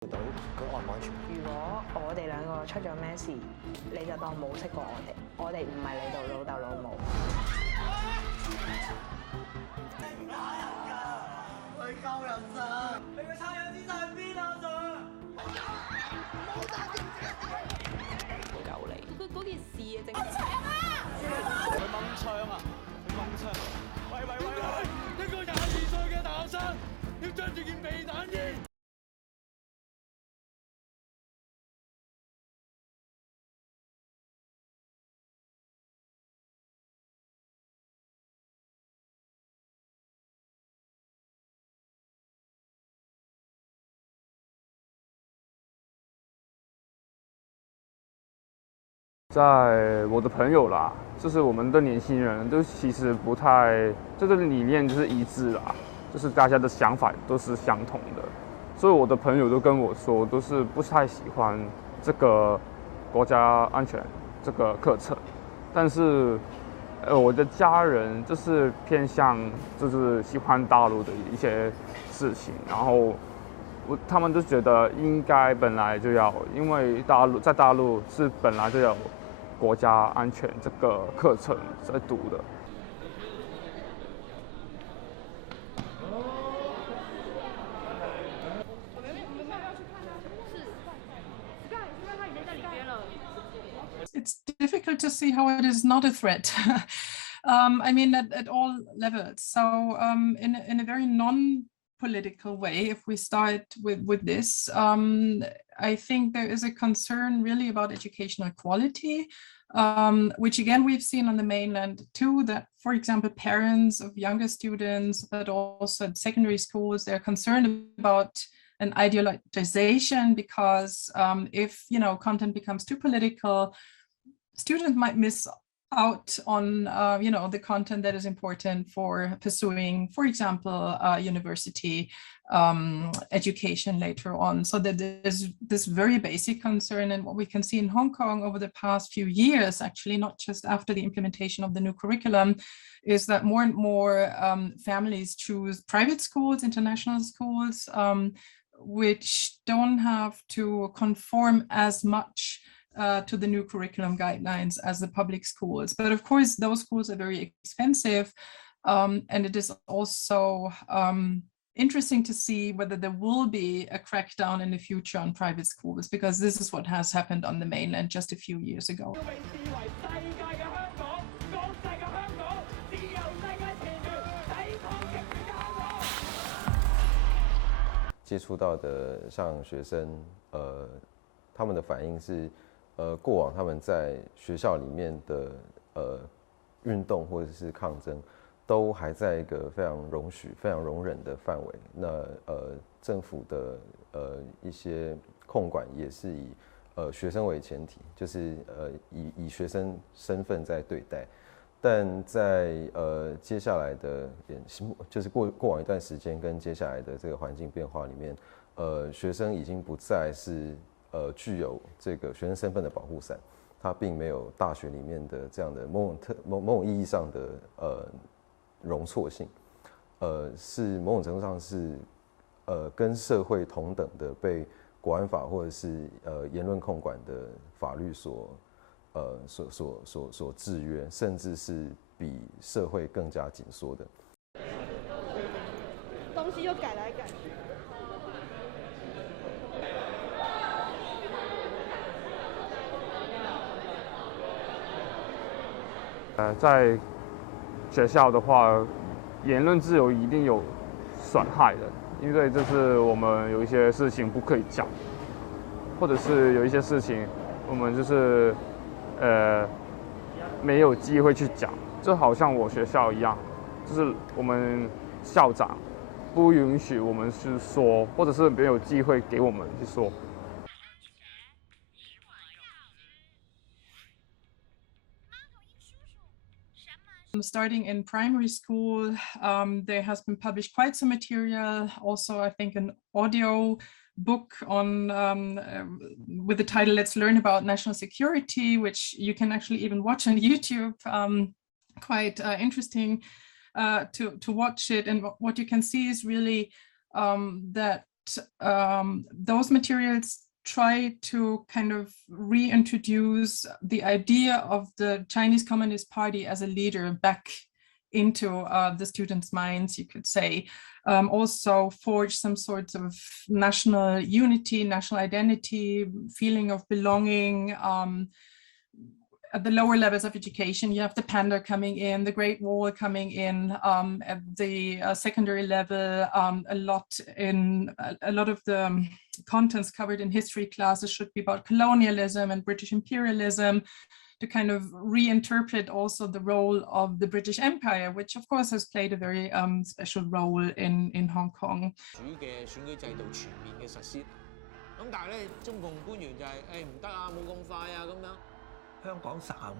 到佢安唔安全？如果我哋兩個出咗咩事，你就當冇識過我哋唔係你度老豆老母。你唔打人㗎，佢救人咋？你個差人知晒去邊啊救你。嗰件事啊，正佢掹槍啊！佢掹槍！喂！一個22歲嘅大學生要着住件避彈衣。在我的朋友啦，就是我们的年轻人都其实不太，就是理念就是一致啦，就是大家的想法都是相同的，所以我的朋友都跟我说，都是不太喜欢这个国家安全这个课程，但是我的家人就是偏向就是喜欢大陆的一些事情，然后他们就觉得应该本来就要，因为在大陆是本来就有国家安全这个课程在读的。It's difficult to see how it is not a threat. I mean, at all levels. So in a very non-political way, if we start with this, I think there is a concern really about educational quality, which again, we've seen on the mainland too, that, for example, parents of younger students, but also at secondary schools, they're concerned about an ideologization because if, content becomes too political, students might miss out on the content that is important for pursuing, for example, university education later on. So that there's this very basic concern, and what we can see in Hong Kong over the past few years, actually not just after the implementation of the new curriculum, is that more and more families choose private schools, international schools, which don't have to conform as much to the new curriculum guidelines as the public schools. But of course, those schools are very expensive. And it is also interesting to see whether there will be a crackdown in the future on private schools, because this is what has happened on the mainland just a few years ago. 接触到的像学生，他们的反应是，过往他们在学校里面的运动或者是抗争，都还在一个非常容许、非常容忍的范围。那政府的一些控管也是以学生为前提，就是以学生身份在对待。但在接下来的就是过往一段时间跟接下来的这个环境变化里面，学生已经不再是具有这个学生身份的保护伞，它并没有大学里面的这样的某种意义上的容错性，是某种程度上是跟社会同等的被国安法或者是言论控管的法律所制约，甚至是比社会更加紧缩的。东西又改来改去。在学校的话，言论自由一定有损害的，因为就是我们有一些事情不可以讲，或者是有一些事情我们就是没有机会去讲，就好像我学校一样，就是我们校长不允许我们去说，或者是没有机会给我们去说。Starting in primary school, there has been published quite some material. Also, I think an audio book on with the title "Let's Learn About National Security," which you can actually even watch on YouTube. Quite interesting to watch it, and what you can see is really that those materials try to kind of reintroduce the idea of the Chinese Communist Party as a leader back into the students' minds, you could say. Also forge some sorts of national unity, national identity, feeling of belonging. At the lower levels of education, you have the Panda coming in, the Great Wall coming in. At the secondary level, a lot of the contents covered in history classes should be about colonialism and British imperialism, to kind of reinterpret also the role of the British Empire, which of course has played a very special role in Hong Kong. 主嘅選舉制度全面嘅實施，咁但係咧，中共官員就係唔得啊，冇咁快啊咁樣。香港實行